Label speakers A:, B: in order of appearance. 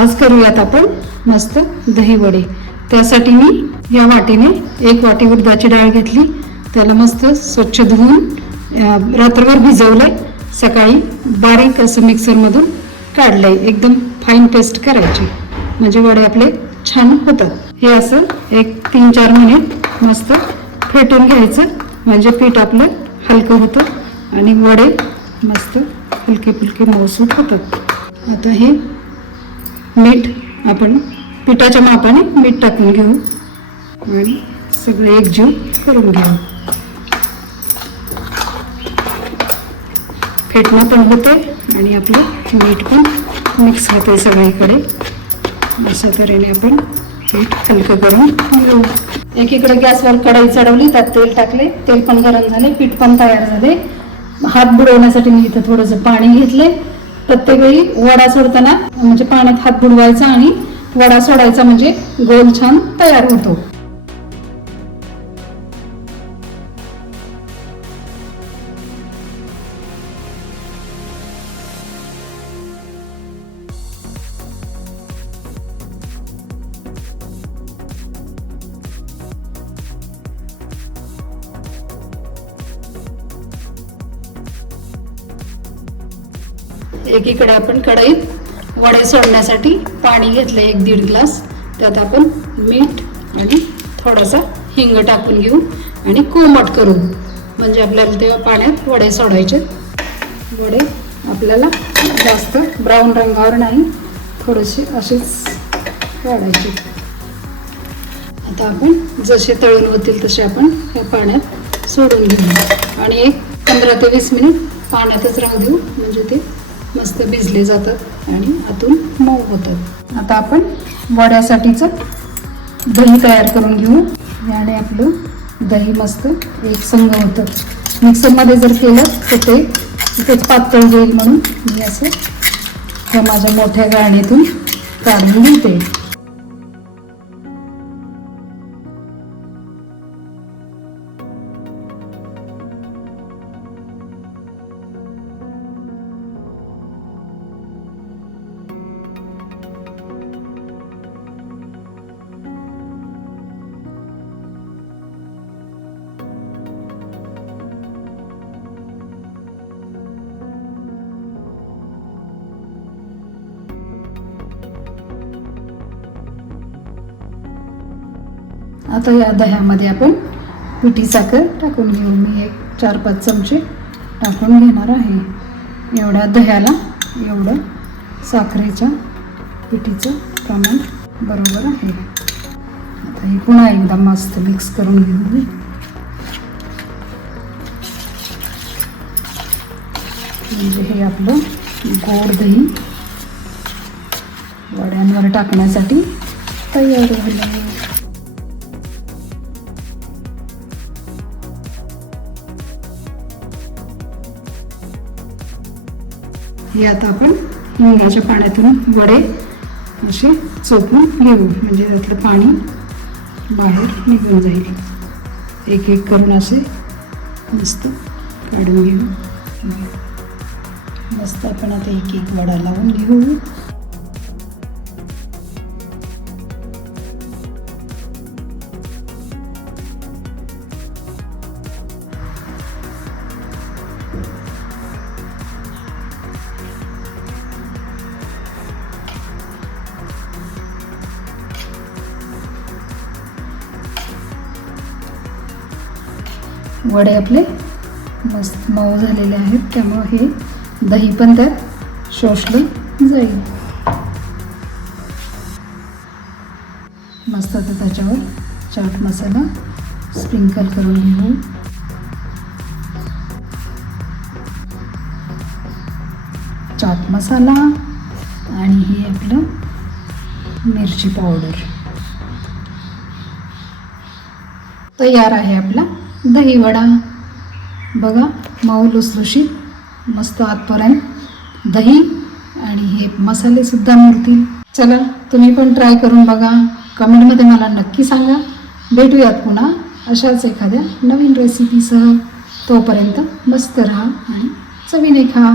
A: आज करूयात आपण मस्त दही वडे त्यासाठी मी या वाटीने एक वाटी उडदाची डाळ घेतली. त्याला मस्त स्वच्छ धुवून रात्रभर भिजवलंय. सकाळी बारीक असं मिक्सरमधून काढलंय. एकदम फाईन पेस्ट करायची. म्हणजे वडे आपले छान होतात. हे असं एक तीन चार मिनिट मस्त फेटून घ्यायचं. म्हणजे पीठ आपलं हलकं होतं आणि वडे मस्त फुलके फुलके मऊसूत होतात. आता हे मीठ आपण पिठाच्या मापाने मीठ टाकून घेऊ. आणि सगळे एकजीव करून घेऊ. फेटणं पण होते आणि आपलं मीठ पण मिक्स होते सगळीकडे. अशा तऱ्हेने आपण पीठ हलकं करून घेऊ. एकीकडे गॅसवर कढई चढवली त्यात तेल टाकले. तेल पण गरम झाले पीठ पण तयार झाले. हात बुडवण्यासाठी मी इथं थोडंसं पाणी घेतले प्रत्येक वेळी वडा सोडताना म्हणजे पाण्यात हात बुडवायचा आणि वडा सोडायचा म्हणजे गोल छान तयार होतो. एकीकडे आपण कढईत वडे सोडण्यासाठी पाणी घेतलं एक दीड ग्लास. त्यात आपण मीठ आणि थोडासा हिंग टाकून घेऊ आणि कोमट करू म्हणजे आपल्याला तेव्हा पाण्यात वडे सोडायचे. वडे आपल्याला जास्त ब्राऊन रंगावर नाही थोडेसे असेच वाढायचे आता आपण जसे तळून होतील तसे आपण या पाण्यात सोडून घेऊ. आणि एक पंधरा ते वीस मिनिट पाण्यातच राहू देऊ म्हणजे ते मस्त भिजले जातात आणि आतून मऊ होतात. आता आपण वड्यासाठीचं दही तयार करून घेऊ. याने आपलं दही मस्त एक संघ होतं. मिक्सरमध्ये जर केलं तर ते तिथेच पातळ होईल म्हणून मी असं त्या माझ्या मोठ्या गाळणीतून काढून घेते. आता या दह्यामध्ये आपण पिठी साखर टाकून घेऊ मी एक चार पाच चमचे टाकून घेणार आहे. एवढ्या दह्याला एवढं साखरेच्या पिठीचं प्रमाण बरोबर आहे. आता हे पुन्हा एकदा मस्त मिक्स करून घेऊ म्हणजे हे आपलं गोड दही वड्यांवर टाकण्यासाठी तयार झालं. हे आता आपण हिंगाच्या पाण्यातून वडे असे चोपून घेऊ. म्हणजे त्यातलं पाणी बाहेर निघून जाईल. एक एक करून असे मस्त काढून घेऊ. मस्त आपण आता एक एक वडा लावून घेऊ. वडे आपले मस्त मऊ झालेले आहेत. त्यामुळं हे दही पण त्यात शोषलं जाईल. मस्त आता त्याच्यावर चाट मसाला स्प्रिंकल करून घेऊ. चाट मसाला आणि हे आपलं मिरची पावडर. तयार आहे आपला दही वडा बघा मऊ लुसलुशीत मस्त आतपर्यंत दही आणि हे मसालेसुद्धा मिळतील. चला तुम्ही पण ट्राय करून बघा. कमेंटमध्ये मला नक्की सांगा. भेटूयात पुन्हा अशाच एखाद्या नवीन रेसिपीसह तोपर्यंत मस्त राहा आणि चवीने खा.